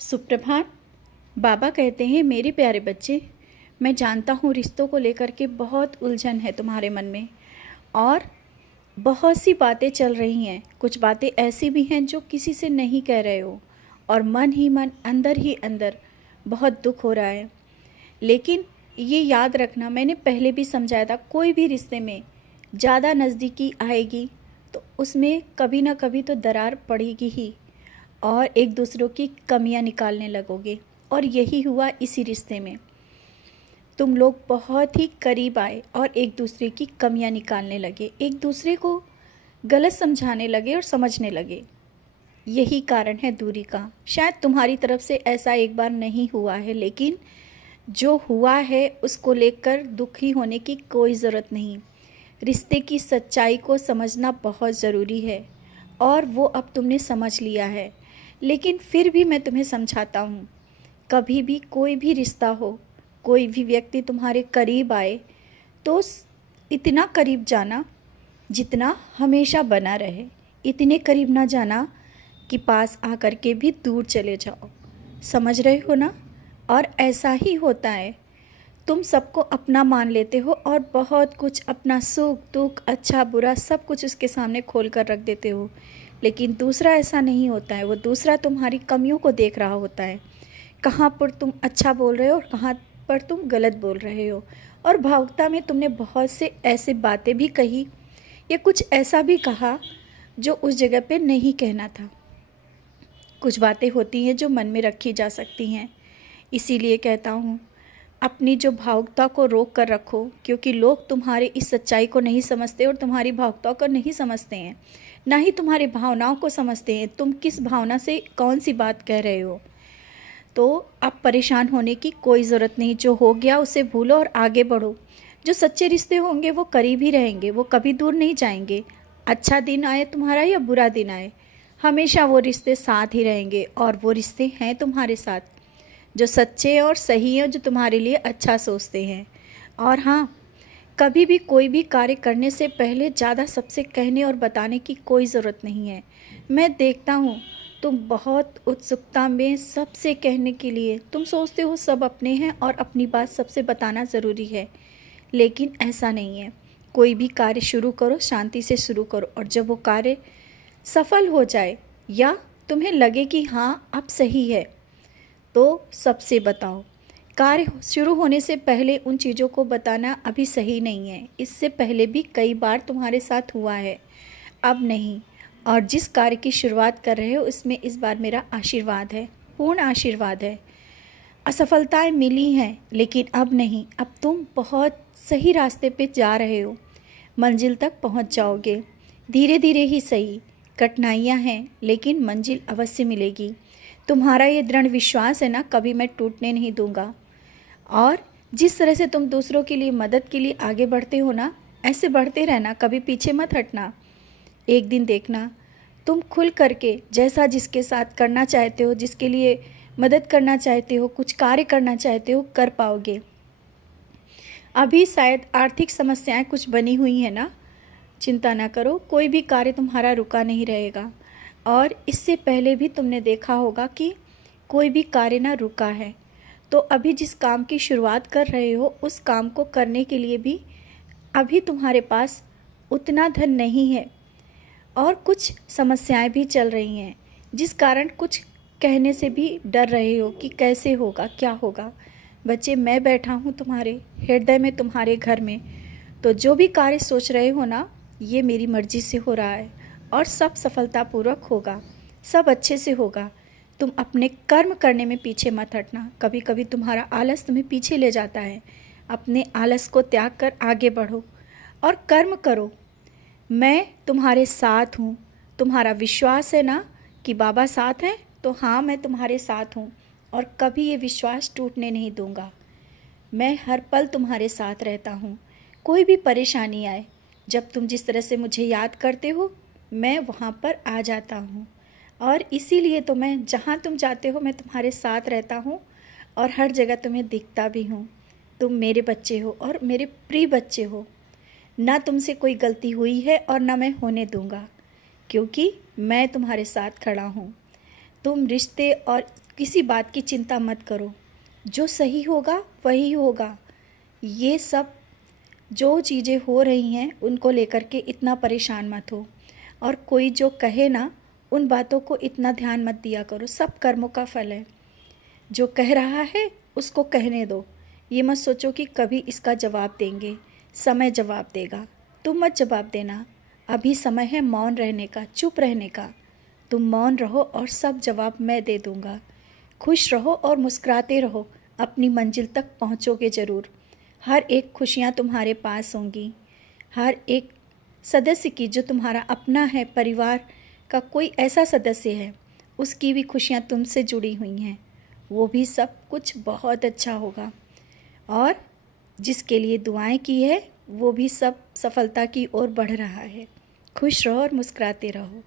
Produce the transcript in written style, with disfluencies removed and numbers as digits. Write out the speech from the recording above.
सुप्रभात। बाबा कहते हैं, मेरे प्यारे बच्चे, मैं जानता हूँ रिश्तों को लेकर के बहुत उलझन है तुम्हारे मन में और बहुत सी बातें चल रही हैं। कुछ बातें ऐसी भी हैं जो किसी से नहीं कह रहे हो और मन ही अंदर बहुत दुख हो रहा है। लेकिन ये याद रखना, मैंने पहले भी समझाया था, कोई भी रिश्ते में ज़्यादा नज़दीकी आएगी तो उसमें कभी ना कभी तो दरार पड़ेगी ही और एक दूसरों की कमियां निकालने लगोगे। और यही हुआ इसी रिश्ते में। तुम लोग बहुत ही करीब आए और एक दूसरे की कमियां निकालने लगे, एक दूसरे को गलत समझाने लगे और समझने लगे। यही कारण है दूरी का। शायद तुम्हारी तरफ से ऐसा एक बार नहीं हुआ है, लेकिन जो हुआ है उसको लेकर दुखी होने की कोई ज़रूरत नहीं। रिश्ते की सच्चाई को समझना बहुत ज़रूरी है और वो अब तुमने समझ लिया है। लेकिन फिर भी मैं तुम्हें समझाता हूँ, कभी भी कोई भी रिश्ता हो, कोई भी व्यक्ति तुम्हारे करीब आए तो इतना करीब जाना जितना हमेशा बना रहे। इतने करीब ना जाना कि पास आकर के भी दूर चले जाओ। समझ रहे हो ना? और ऐसा ही होता है, तुम सबको अपना मान लेते हो और बहुत कुछ, अपना सुख दुख अच्छा बुरा सब कुछ उसके सामने खोल कर रख देते हो। लेकिन दूसरा ऐसा नहीं होता है। वो दूसरा तुम्हारी कमियों को देख रहा होता है, कहाँ पर तुम अच्छा बोल रहे हो और कहाँ पर तुम गलत बोल रहे हो। और भावुकता में तुमने बहुत से ऐसे बातें भी कही या कुछ ऐसा भी कहा जो उस जगह पे नहीं कहना था। कुछ बातें होती हैं जो मन में रखी जा सकती हैं। इसीलिए कहता हूँ, अपनी जो भावुकता को रोक कर रखो, क्योंकि लोग तुम्हारे इस सच्चाई को नहीं समझते और तुम्हारी भावुकता को नहीं समझते हैं, ना ही तुम्हारी भावनाओं को समझते हैं। तुम किस भावना से कौन सी बात कह रहे हो। तो अब परेशान होने की कोई ज़रूरत नहीं। जो हो गया उसे भूलो और आगे बढ़ो। जो सच्चे रिश्ते होंगे वो करीब ही रहेंगे, वो कभी दूर नहीं जाएंगे। अच्छा दिन आए तुम्हारा या बुरा दिन आए, हमेशा वो रिश्ते साथ ही रहेंगे और वो रिश्ते हैं तुम्हारे साथ जो सच्चे और सही हैं, जो तुम्हारे लिए अच्छा सोचते हैं। और हाँ, कभी भी कोई भी कार्य करने से पहले ज़्यादा सबसे कहने और बताने की कोई ज़रूरत नहीं है। मैं देखता हूँ तुम बहुत उत्सुकता में सबसे कहने के लिए, तुम सोचते हो सब अपने हैं और अपनी बात सबसे बताना ज़रूरी है, लेकिन ऐसा नहीं है। कोई भी कार्य शुरू करो, शांति से शुरू करो और जब वो कार्य सफल हो जाए या तुम्हें लगे कि हाँ अब सही है, तो सबसे बताओ। कार्य शुरू होने से पहले उन चीज़ों को बताना अभी सही नहीं है। इससे पहले भी कई बार तुम्हारे साथ हुआ है, अब नहीं। और जिस कार्य की शुरुआत कर रहे हो उसमें इस बार मेरा आशीर्वाद है, पूर्ण आशीर्वाद है। असफलताएं मिली हैं लेकिन अब नहीं, अब तुम बहुत सही रास्ते पे जा रहे हो, मंजिल तक पहुंच जाओगे। धीरे धीरे ही सही, कठिनाइयां हैं लेकिन मंजिल अवश्य मिलेगी। तुम्हारा ये दृढ़ विश्वास है ना, कभी मैं टूटने नहीं दूंगा। और जिस तरह से तुम दूसरों के लिए, मदद के लिए आगे बढ़ते हो ना, ऐसे बढ़ते रहना, कभी पीछे मत हटना। एक दिन देखना, तुम खुल करके जैसा जिसके साथ करना चाहते हो, जिसके लिए मदद करना चाहते हो, कुछ कार्य करना चाहते हो, कर पाओगे। अभी शायद आर्थिक समस्याएं कुछ बनी हुई हैं ना, चिंता ना करो, कोई भी कार्य तुम्हारा रुका नहीं रहेगा। और इससे पहले भी तुमने देखा होगा कि कोई भी कार्य ना रुका है। तो अभी जिस काम की शुरुआत कर रहे हो उस काम को करने के लिए भी अभी तुम्हारे पास उतना धन नहीं है और कुछ समस्याएं भी चल रही हैं, जिस कारण कुछ कहने से भी डर रहे हो कि कैसे होगा, क्या होगा। बच्चे, मैं बैठा हूँ तुम्हारे हृदय में, तुम्हारे घर में। तो जो भी कार्य सोच रहे हो ना, ये मेरी मर्ज़ी से हो रहा है और सब सफलतापूर्वक होगा, सब अच्छे से होगा। तुम अपने कर्म करने में पीछे मत हटना। कभी कभी तुम्हारा आलस तुम्हें पीछे ले जाता है। अपने आलस को त्याग कर आगे बढ़ो और कर्म करो। मैं तुम्हारे साथ हूँ। तुम्हारा विश्वास है ना कि बाबा साथ हैं, तो हाँ, मैं तुम्हारे साथ हूँ और कभी ये विश्वास टूटने नहीं दूँगा। मैं हर पल तुम्हारे साथ रहता हूँ। कोई भी परेशानी आए, जब तुम जिस तरह से मुझे याद करते हो, मैं वहाँ पर आ जाता हूँ। और इसीलिए तो मैं जहाँ तुम जाते हो मैं तुम्हारे साथ रहता हूँ और हर जगह तुम्हें दिखता भी हूँ। तुम मेरे बच्चे हो और मेरे प्रिय बच्चे हो। ना तुमसे कोई गलती हुई है और ना मैं होने दूँगा, क्योंकि मैं तुम्हारे साथ खड़ा हूँ। तुम रिश्ते और किसी बात की चिंता मत करो, जो सही होगा वही होगा। ये सब जो चीज़ें हो रही हैं उनको लेकर के इतना परेशान मत हो, और कोई जो कहे ना उन बातों को इतना ध्यान मत दिया करो। सब कर्मों का फल है, जो कह रहा है उसको कहने दो। ये मत सोचो कि कभी इसका जवाब देंगे, समय जवाब देगा। तुम मत जवाब देना, अभी समय है मौन रहने का, चुप रहने का। तुम मौन रहो और सब जवाब मैं दे दूँगा। खुश रहो और मुस्कुराते रहो, अपनी मंजिल तक पहुँचोगे ज़रूर। हर एक खुशियाँ तुम्हारे पास होंगी। हर एक सदस्य की, जो तुम्हारा अपना है, परिवार का कोई ऐसा सदस्य है, उसकी भी खुशियाँ तुमसे जुड़ी हुई हैं। वो भी सब कुछ बहुत अच्छा होगा, और जिसके लिए दुआएं की है वो भी सब सफलता की ओर बढ़ रहा है। खुश रहो और मुस्कुराते रहो।